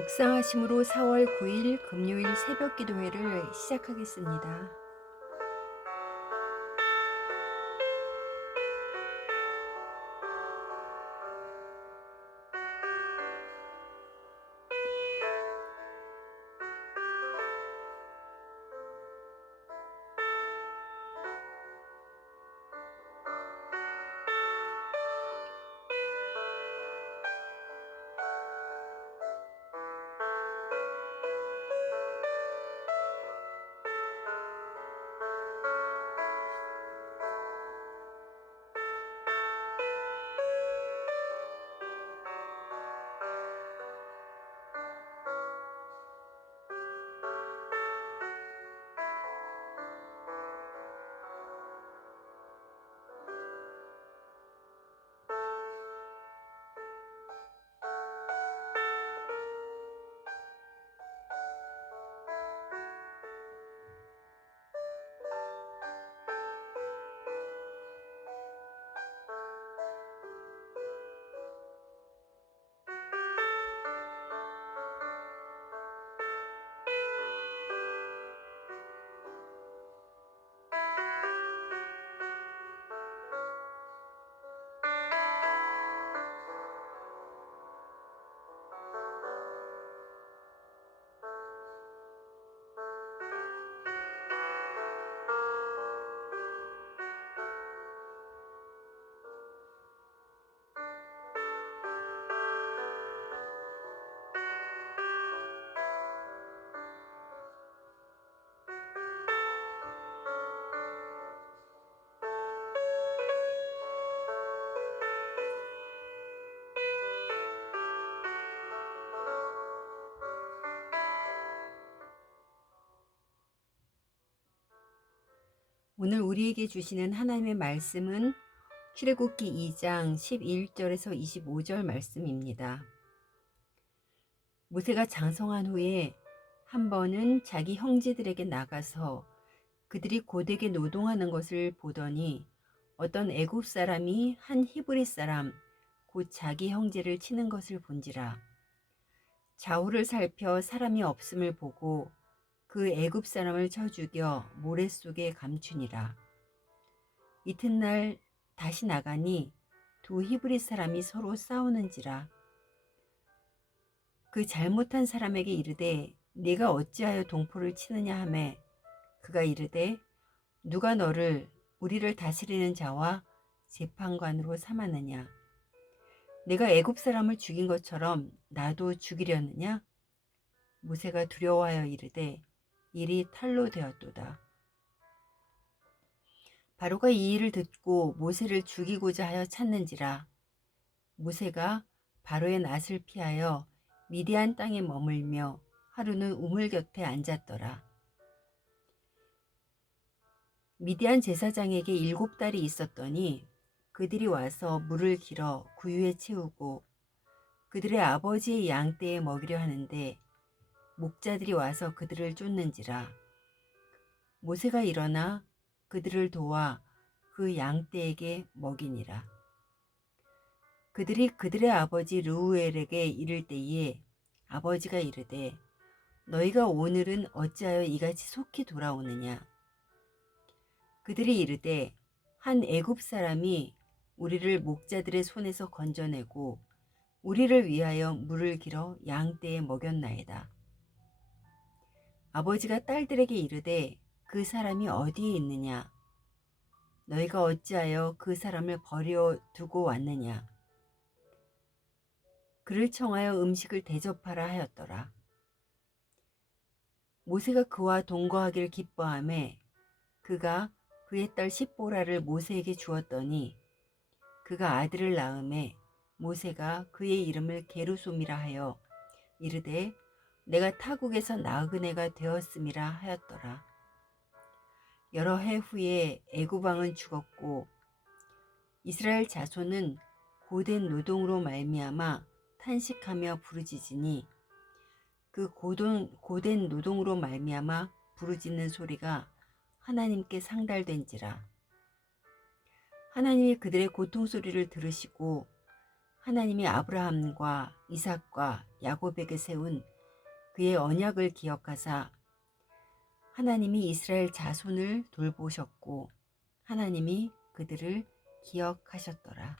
묵상하심으로 4월 9일 금요일 새벽 기도회를 시작하겠습니다. 오늘 우리에게 주시는 하나님의 말씀은 출애굽기 2장 11절에서 25절 말씀입니다. 모세가 장성한 후에 한 번은 자기 형제들에게 나가서 그들이 고되게 노동하는 것을 보더니 어떤 애굽 사람이 한 히브리 사람 곧 자기 형제를 치는 것을 본지라. 좌우를 살펴 사람이 없음을 보고 그 애굽 사람을 쳐 죽여 모래 속에 감추니라. 이튿날 다시 나가니 두 히브리 사람이 서로 싸우는지라. 그 잘못한 사람에게 이르되 네가 어찌하여 동포를 치느냐 하매 그가 이르되 누가 너를 우리를 다스리는 자와 재판관으로 삼았느냐. 내가 애굽 사람을 죽인 것처럼 나도 죽이려느냐. 모세가 두려워하여 이르되 일이 탈로 되었도다. 바로가 이 일을 듣고 모세를 죽이고자 하여 찾는지라. 모세가 바로의 낯을 피하여 미디안 땅에 머물며 하루는 우물 곁에 앉았더라. 미디안 제사장에게 7달이 있었더니 그들이 와서 물을 길어 구유에 채우고 그들의 아버지의 양떼에 먹이려 하는데 목자들이 와서 그들을 쫓는지라. 모세가 일어나 그들을 도와 그 양떼에게 먹이니라. 그들이 그들의 아버지 르우엘에게 이를 때에 아버지가 이르되 너희가 오늘은 어찌하여 이같이 속히 돌아오느냐. 그들이 이르되 한 애굽 사람이 우리를 목자들의 손에서 건져내고 우리를 위하여 물을 길어 양떼에 먹였나이다. 아버지가 딸들에게 이르되 그 사람이 어디에 있느냐. 너희가 어찌하여 그 사람을 버려 두고 왔느냐. 그를 청하여 음식을 대접하라 하였더라. 모세가 그와 동거하기를 기뻐하매 그가 그의 딸 십보라를 모세에게 주었더니 그가 아들을 낳음에 모세가 그의 이름을 게르솜이라 하여 이르되 내가 타국에서 나그네가 되었음이라 하였더라. 여러 해 후에 애굽 왕은 죽었고 이스라엘 자손은 고된 노동으로 말미암아 탄식하며 부르짖으니 그 고된 노동으로 말미암아 부르짖는 소리가 하나님께 상달된지라. 하나님이 그들의 고통 소리를 들으시고 하나님이 아브라함과 이삭과 야곱에게 세운 그의 언약을 기억하사 하나님이 이스라엘 자손을 돌보셨고 하나님이 그들을 기억하셨더라.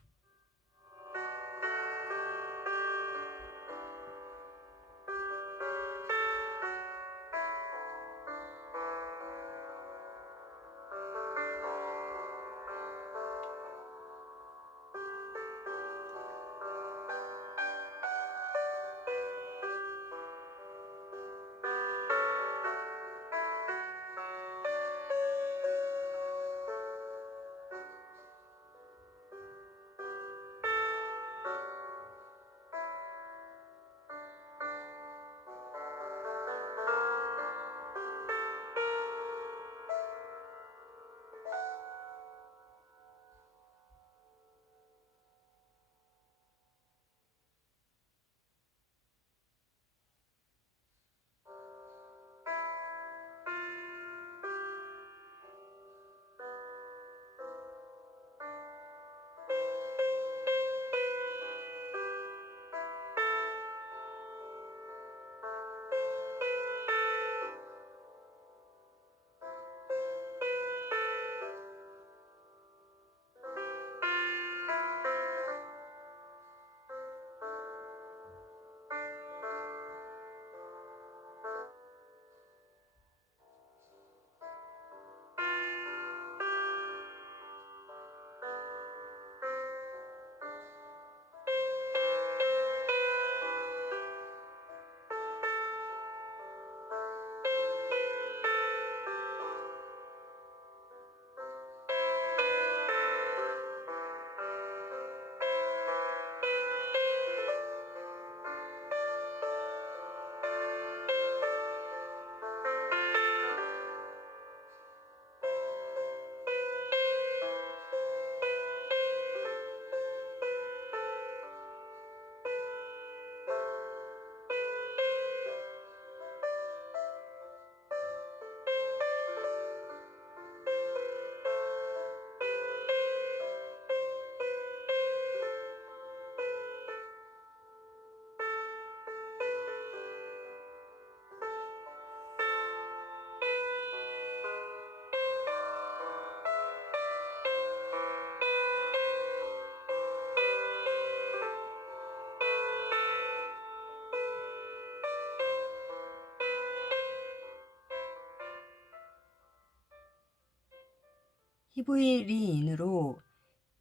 히브리인으로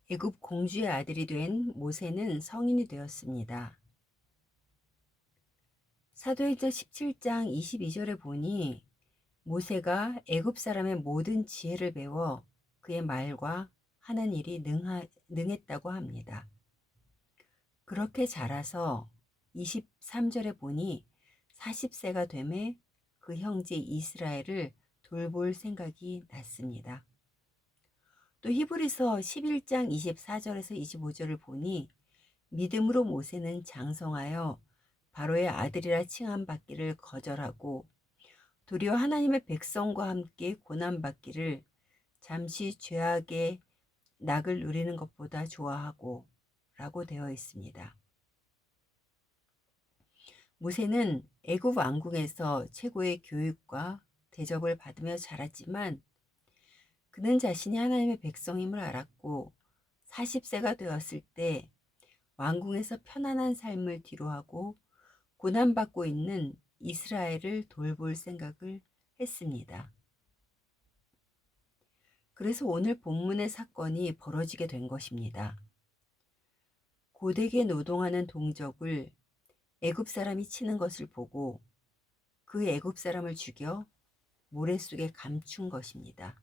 애굽 공주의 아들이 된 모세는 성인이 되었습니다. 사도행전 17장 22절에 보니 모세가 애굽 사람의 모든 지혜를 배워 그의 말과 하는 일이 능했다고 합니다. 그렇게 자라서 23절에 보니 40세가 되매 그 형제 이스라엘을 돌볼 생각이 났습니다. 또 히브리서 11장 24절에서 25절을 보니 믿음으로 모세는 장성하여 바로의 아들이라 칭함받기를 거절하고 도리어 하나님의 백성과 함께 고난받기를 잠시 죄악의 낙을 누리는 것보다 좋아하고 라고 되어 있습니다. 모세는 애굽 왕궁에서 최고의 교육과 대접을 받으며 자랐지만 그는 자신이 하나님의 백성임을 알았고 40세가 되었을 때 왕궁에서 편안한 삶을 뒤로하고 고난받고 있는 이스라엘을 돌볼 생각을 했습니다. 그래서 오늘 본문의 사건이 벌어지게 된 것입니다. 고되게 노동하는 동족을 애굽 사람이 치는 것을 보고 그 애굽 사람을 죽여 모래 속에 감춘 것입니다.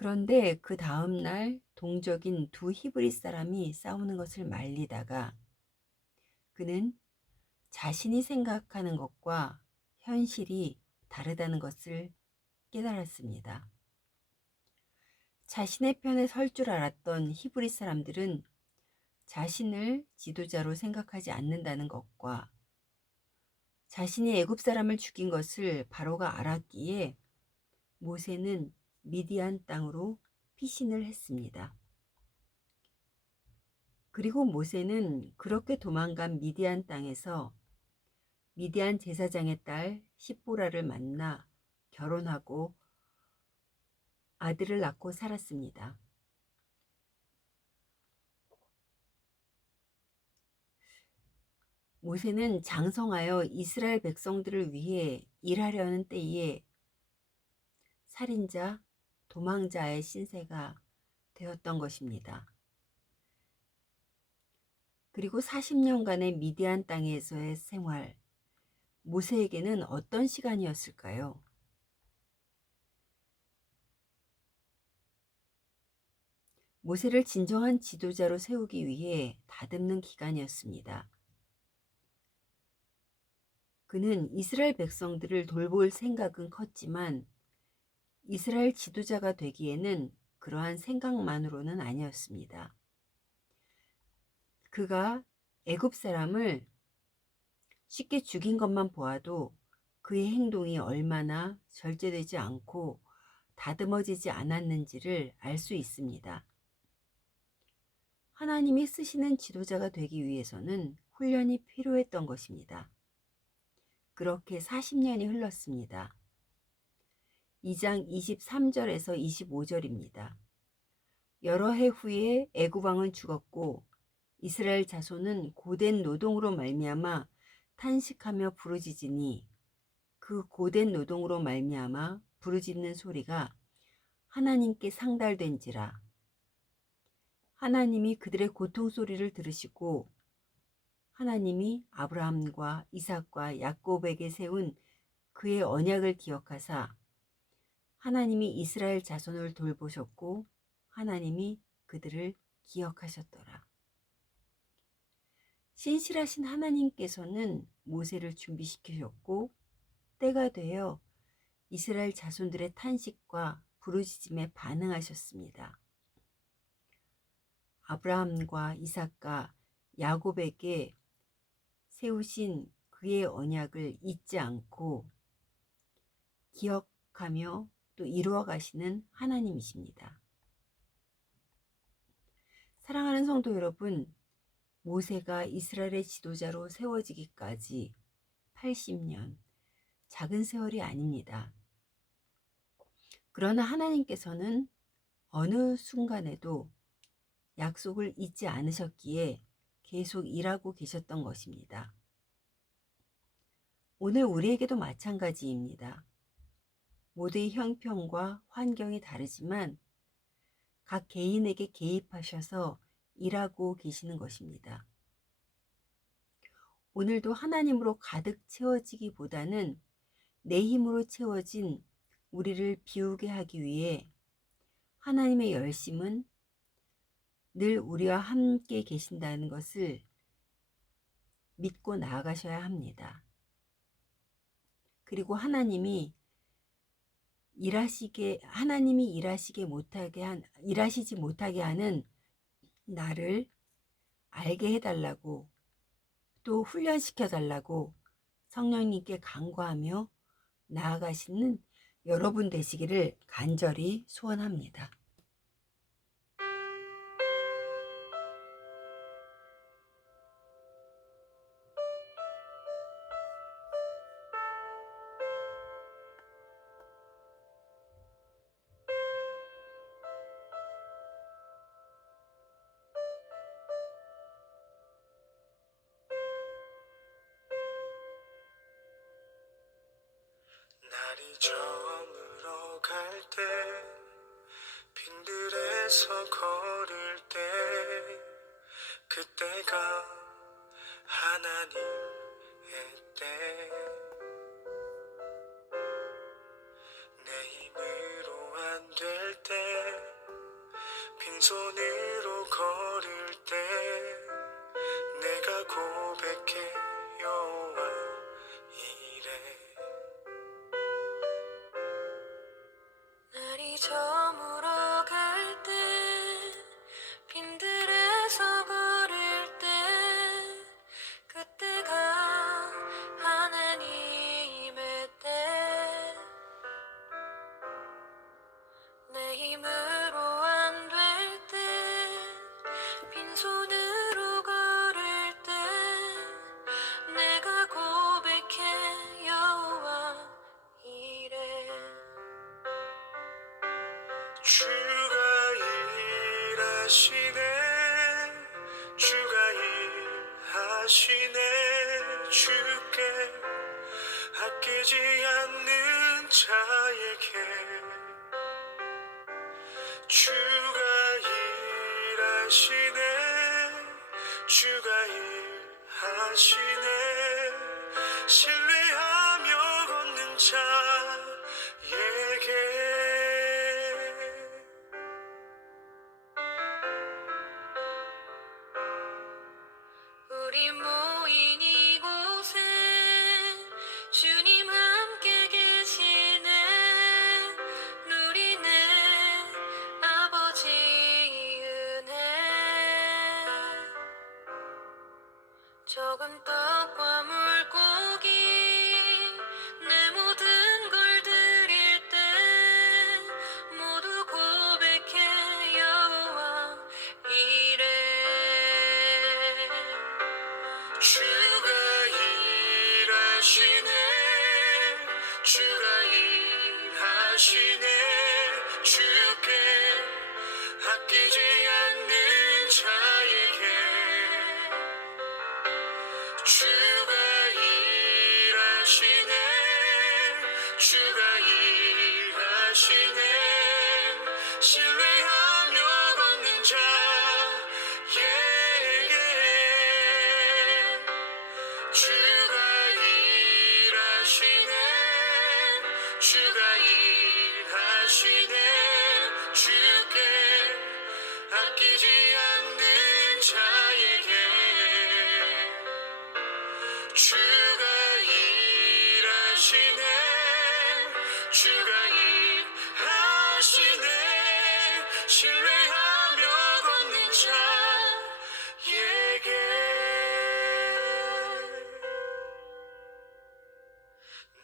그런데 그 다음 날 동족인 두 히브리 사람이 싸우는 것을 말리다가 그는 자신이 생각하는 것과 현실이 다르다는 것을 깨달았습니다. 자신의 편에 설 줄 알았던 히브리 사람들은 자신을 지도자로 생각하지 않는다는 것과 자신이 애굽 사람을 죽인 것을 바로가 알았기에 모세는 미디안 땅으로 피신을 했습니다. 그리고 모세는 그렇게 도망간 미디안 땅에서 미디안 제사장의 딸 십보라를 만나 결혼하고 아들을 낳고 살았습니다. 모세는 장성하여 이스라엘 백성들을 위해 일하려는 때에 살인자, 도망자의 신세가 되었던 것입니다. 그리고 40년간의 미디안 땅에서의 생활, 모세에게는 어떤 시간이었을까요? 모세를 진정한 지도자로 세우기 위해 다듬는 기간이었습니다. 그는 이스라엘 백성들을 돌볼 생각은 컸지만 이스라엘 지도자가 되기에는 그러한 생각만으로는 아니었습니다. 그가 애굽 사람을 쉽게 죽인 것만 보아도 그의 행동이 얼마나 절제되지 않고 다듬어지지 않았는지를 알 수 있습니다. 하나님이 쓰시는 지도자가 되기 위해서는 훈련이 필요했던 것입니다. 그렇게 40년이 흘렀습니다. 2장 23절에서 25절입니다. 여러 해 후에 애굽 왕은 죽었고 이스라엘 자손은 고된 노동으로 말미암아 탄식하며 부르짖으니 그 고된 노동으로 말미암아 부르짖는 소리가 하나님께 상달된지라. 하나님이 그들의 고통 소리를 들으시고 하나님이 아브라함과 이삭과 야곱에게 세운 그의 언약을 기억하사 하나님이 이스라엘 자손을 돌보셨고 하나님이 그들을 기억하셨더라. 신실하신 하나님께서는 모세를 준비시키셨고 때가 되어 이스라엘 자손들의 탄식과 부르짖음에 반응하셨습니다. 아브라함과 이삭과 야곱에게 세우신 그의 언약을 잊지 않고 기억하며 또 이루어 가시는 하나님이십니다. 사랑하는 성도 여러분, 모세가 이스라엘의 지도자로 세워지기까지 80년, 작은 세월이 아닙니다. 그러나 하나님께서는 어느 순간에도 약속을 잊지 않으셨기에 계속 일하고 계셨던 것입니다. 오늘 우리에게도 마찬가지입니다. 모두의 형편과 환경이 다르지만 각 개인에게 개입하셔서 일하고 계시는 것입니다. 오늘도 하나님으로 가득 채워지기보다는 내 힘으로 채워진 우리를 비우게 하기 위해 하나님의 열심은 늘 우리와 함께 계신다는 것을 믿고 나아가셔야 합니다. 그리고 하나님이 일하시지 못하게 하는 나를 알게 해달라고 또 훈련시켜 달라고 성령님께 간구하며 나아가시는 여러분 되시기를 간절히 소원합니다. 날이 저물어 갈 때 빈들에서 걸을 때 그때가 하나님의 때 내 힘으로 안 될 때 빈손으로 걸을 때 내가 고백해 여호와 이래 날이 저물어 갈 때 빈들에서 걸을 때 그때가 하나님의 때 내 힘으로 안 될 때 빈손으로 걸을 때 내가 고백해 주가 일하시네 주가 일하시네 주께 아끼지 않는 자에게 주가 일하시네 주가 일하시네 신뢰하며 걷는 자에게 우리 모인 이곳에 주님 함께 계시네 누리네 아버지 은혜 적은 떡과 물고기 내 모든 걸 드릴 때 모두 고백해 여호와 이래 주가 일하시네 주가 일하시네 주께 아끼지 않는 자에게 주가 일하시네 주가 일하시네 신뢰하며 걷는 자에게 주가 일하시네 주가 일하시네 주께 아끼지 않는 자에게 주가 일하시네 주가 일하시네 신뢰하며 걷는 자에게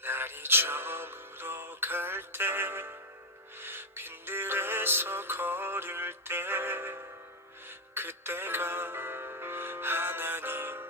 날이 저물어 갈 때 빈들에서 걸을 때 그때가 하나님